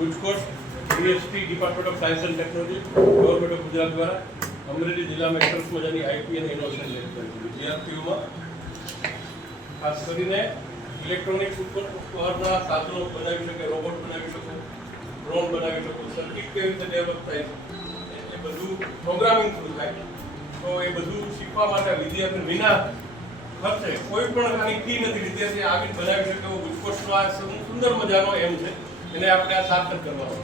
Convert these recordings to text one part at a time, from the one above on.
गुजकोट university department of science and technology government of Gujarat द्वारा अमरेली जिला में सरस मजानी आईपी અને ઇનોવેશન લેબ કરી વિદ્યાર્થીઓમાં ખાસ કરીને ઇલેક્ટ્રોનિક્સ ઉપકરણના સાધનો બનાવી શકે, રોબોટ બનાવી શકો, ડ્રોન બનાવી શકો, સર્કિટ કેવી રીતે ડેવલપ થાય છે એ બધું પ્રોગ્રામિંગ થ્રુ થાય. તો એ બધું શીખવા માટે વિદ્યાર્થી વિના ખર્ચે કોઈ પણ આની ફી નથી, વિદ્યાર્થી આવી બનાવી શકે એવો ગુજકોટનો આ સુંદર મજાનો એમ છે, એને આપણે આ સાર્થક કરવાનો.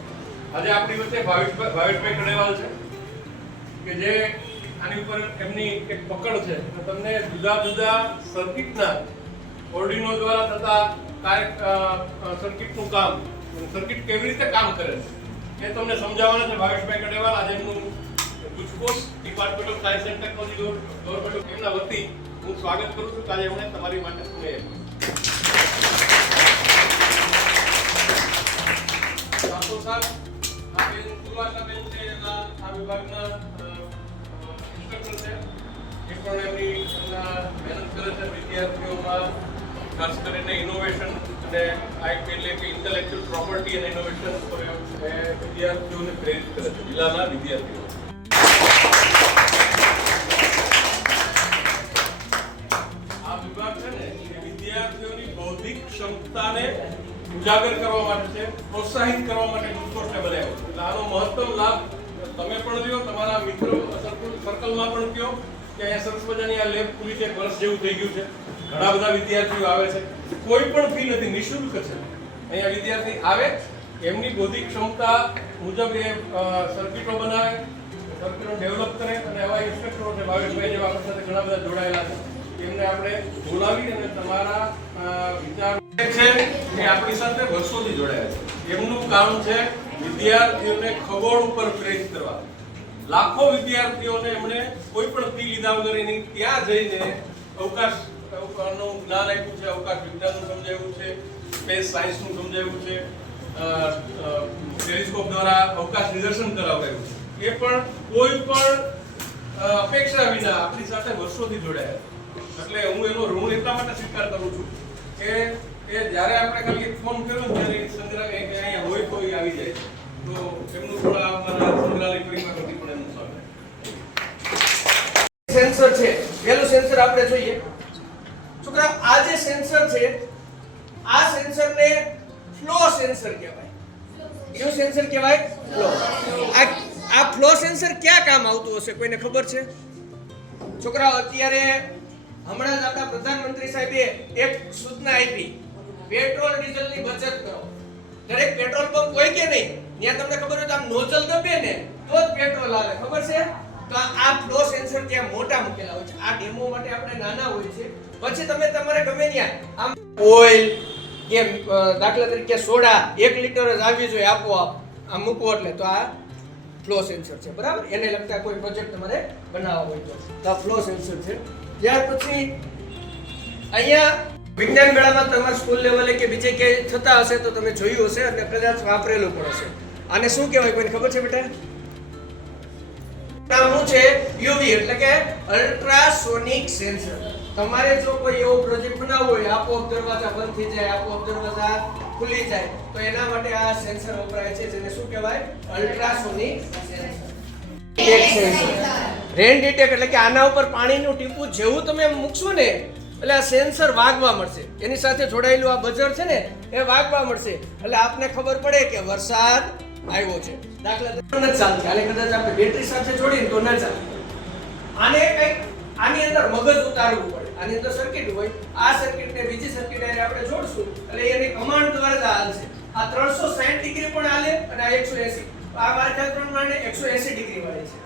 આજે આપણી વચ્ચે ભાવેશભાઈ કડેવાલ છે કે જે આની ઉપર એમની એક પકડ છે. તમને જુદા જુદા સર્કિટના ઓર્ડિનો દ્વારા થતા સર્કિટનું કામ, સર્કિટ કેવી રીતે કામ કરે છે એ તમને સમજાવવાના છે ભાવેશભાઈ કડેવાલ. આજે એમનું GUJCOST department of science and technology government એમના વતી હું સ્વાગત કરું છું. આજે એમણે તમારી માટે સમય સાથોસાથ આ બેન સુવાસાબેન છે, આ વિભાગના ઇન્સ્ટ્રક્ટર છે, એ પણ એમની મહેનત કરે છે વિદ્યાર્થીઓમાં, ખાસ કરીને ઇનોવેશન અને આઈપી એટલે કે ઇન્ટેલેક્ચ્યુઅલ પ્રોપર્ટી અને ઇનોવેશન પર વિદ્યાર્થીઓને પ્રેરિત કરે છે, જિલ્લાના વિદ્યાર્થીઓ. આ વિભાગ છે ને એ વિદ્યાર્થીઓની બૌદ્ધિક ક્ષમતાને ઉજાગર કરવા માટે છે, પ્રોત્સાહિત કરવા માટે ગુજકોટને બનાવ્યો છે. એટલે આનો મહત્તમ લાભ તમે પણ લ્યો, તમારા મિત્રો સર્કલમાં પણ કહો કે અહીંયા સરસ મજાની આ લેબ ખુલી છે, વર્ષ જેવું થઈ ગયું છે, ઘણા બધા વિદ્યાર્થીઓ આવે છે, કોઈ પણ ફી નથી, નિઃશુલ્ક છે. અહીંયા વિદ્યાર્થી આવે, એમની બૌદ્ધિક ક્ષમતા મુજબ એ સર્કિટો બનાવે, સર્કિટો ડેવલપ કરે, અને એવા ઇન્સ્ટ્રક્ટરો છે ભાવેશભાઈ જેવા આપણી સાથે ઘણા બધા જોડાયેલા છે, એમને આપણે બોલાવી અને તમારા વિચાર છે એ આપણી સાથે વર્ષોથી જોડાયા છે. એમનું કામ છે વિદ્યાર્થીઓને ખગોળ ઉપર પ્રેરિત કરવા. લાખો વિદ્યાર્થીઓને એમણે કોઈ પણ ફી લીધા વગર એની ત્યાં જઈને અવકાશનું જ્ઞાન આપ્યું છે, અવકાશ વિજ્ઞાનનું સમજાવ્યું છે, સ્પેસ સાયન્સનું સમજાવ્યું છે, ટેલિસ્કોપ દ્વારા અવકાશ નિદર્શન કરાવાયું છે. એ પણ કોઈ પણ અપેક્ષા વિના આપણી સાથે વર્ષોથી જોડાયા. એટલે હું એનો ઋણ એટલા માટે સ્વીકાર કરું છું કે જ્યારે આપણે ખાલી એક ફોન કર્યો ત્યારે સંગ્રહ અહીંયા હોય કોઈ આવી જાય, તો એમનું થોડા અમારા સંગ્રહાલય પરિવાર વતી પણ એમનું સ્વાગત. સેન્સર છે, પહેલું સેન્સર આપણે જોઈએ. છોકરા, આ જે સેન્સર છે, આ સેન્સરને ફ્લો સેન્સર કહેવાય. કયું સેન્સર કહેવાય? ફ્લો. આ ફ્લો સેન્સર ક્યાં કામ આવતું હશે, કોઈને ખબર છે? છોકરાઓ, અત્યારે હમણાં જ આપણા પ્રધાનમંત્રી સાહેબે એક સૂચના આપી, પેટ્રોલ ડીઝલની બચત કરો. દરેક પેટ્રોલ પંપ હોય કે નહીં, ત્યાં તમને ખબર હોય તો આમ નોઝલ દબે ને તો જ પેટ્રોલ આવે, ખબર છે? તો આ ફ્લો સેન્સર ત્યાં મોટા મૂકેલા હોય છે. આ ડેમો માટે આપણે નાના હોય છે. પછી તમે તમારે ગમે ત્યાં આમ ઓઇલ કે દાખલા તરીકે સોડા 1 લિટર જ આવી જોઈએ આપોઆપ આમ મૂકો એટલે તો આ ફ્લો સેન્સર છે, બરાબર? એને લગતા કોઈ પ્રોજેક્ટ તમારે બનાવવો હોય તો આ ફ્લો સેન્સર છે. ત્યાર પછી અહીંયા વિજ્ઞાન મેળામાં તમારા સ્કૂલ લેવલે કે બીજે ક્યાંય થતા હશે તો તમે જોયું હશે અને કદાચ વાપરેલું પણ હશે. આને શું કહેવાય, કોઈને ખબર છે બેટા? નામ છે યુવી એટલે કે અલ્ટ્રાસોનિક સેન્સર. તમારે જો કોઈ એવો પ્રોજેક્ટ બનાવવો હોય, આપોઆપ દરવાજા બંધ થઈ જાય, આપોઆપ દરવાજા ખુલી જાય, તો એના માટે આ સેન્સર વપરાય છે, જેને શું કહેવાય? Ultrasonic sensor. એક સેન્સર રેન ડિટેક્ટ એટલે કે આના ઉપર પાણીનું ટીપું જેવું તમે મૂકશો ને એટલે આ સેન્સર વાગવા મળશે. એની સાથે જોડાયેલું આ બઝર છે ને એ વાગવા મળશે, એટલે આપને ખબર પડે કે વરસાદ આવ્યો છે. દાખલા તરીકે ન ચાલશે, આને કદાચ આપણે બેટરી સાથે જોડીને તો ન ચાલે. આને કંઈક આની અંદર મગજ ઉતારવું પડે. આની અંદર સર્કિટ હોય, આ સર્કિટને બીજી સર્કિટ સાથે આપણે જોડશું એટલે એની કમાન્ડ દ્વારા હાલશે. આ 360 ડિગ્રી પણ હાલે અને આ 180. આ મારા ખ્યાલ પ્રમાણે 180 ડિગ્રી વાળી છે.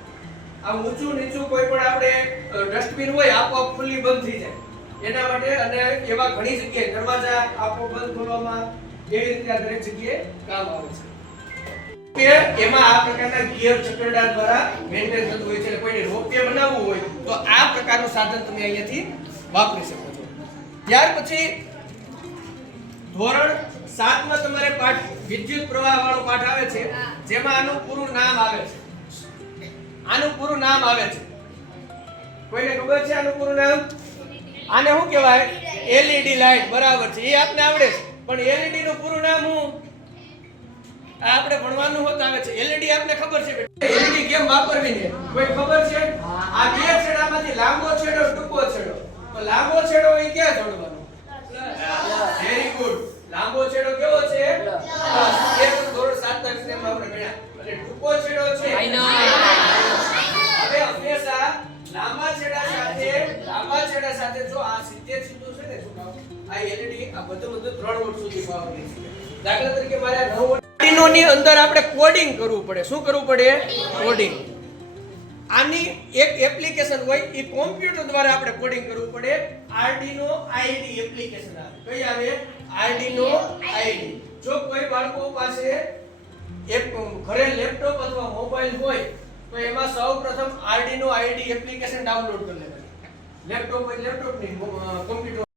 આ ઊંચું નીચું કોઈ પણ આપણે ડસ્ટબિન હોય આપોઆપ ખુલ્લી બંધ થઈ જાય એના માટે, અને એવા ઘણી જગ્યાએ દરવાજા આપોઆપ બંધ કરવામાં એવી રીતે આ દરેક જગ્યાએ કામ આવે છે. એમાં આ પ્રકારના ગિયર ચક્રડા દ્વારા મેન્ટેન થતું હોય છે. કોઈને રોપવે બનાવવું હોય તો આ પ્રકારનું સાધન તમે અહીંયાથી વાપરી શકો છો. ત્યાર પછી ધોરણ 7 માં તમારે પાઠ વિદ્યુત પ્રવાહ વાળો પાઠ આવે છે, જેમાં આનું પૂરું નામ આવે છે. આનું પૂરું નામ આવે છે, કોઈને ખબર છે આનું પૂરું નામ? આને શું કહેવાય? LED લાઈટ, બરાબર છે, એ આપને આવડે છે. પણ LED નું પૂરું નામ શું? આ આપણે ભણવાનું હોત આવે છે. LED આપને ખબર છે LED કેમ વાપરવી ને કોઈ ખબર છે? આ બે છેડામાંથી લાંબો છેડો ટૂંકો છેડો. તો લાંબો છેડો એ ક્યાં જોડવાનો? Very good. લાંબો છેડો કેવો છે? એ પણ ધોરણ 7 ના વિષયમાં આપણે ભણ્યા. અને ટૂંકો છેડો છે હવે હંમેશા લાંબા છેડા સાથે જો આ 70 સીધું છે ને છોકરાઓ, આ LED આ બધું 3 વોટ સુધી પાવર લે છે. દાખલા તરીકે મારે આ 9 વોટ આર્ડિનો ની અંદર આપણે કોડિંગ કરવું પડે. શું કરવું પડે? કોડિંગ. આની એક એપ્લિકેશન હોય, એ કોમ્પ્યુટર દ્વારા આપણે કોડિંગ કરવું પડે. આર્ડિનો ID એપ્લિકેશન આવે. કઈ આવે? Arduino ID. જો કોઈ બાળકો પાસે એક ઘરે લેપટોપ અથવા મોબાઈલ હોય તો એમાં સૌપ્રથમ આર્ડિનો ID એપ્લિકેશન ડાઉનલોડ કરી લેવાની. લેપટોપ હોય લેપટોપ ની, કોમ્પ્યુટર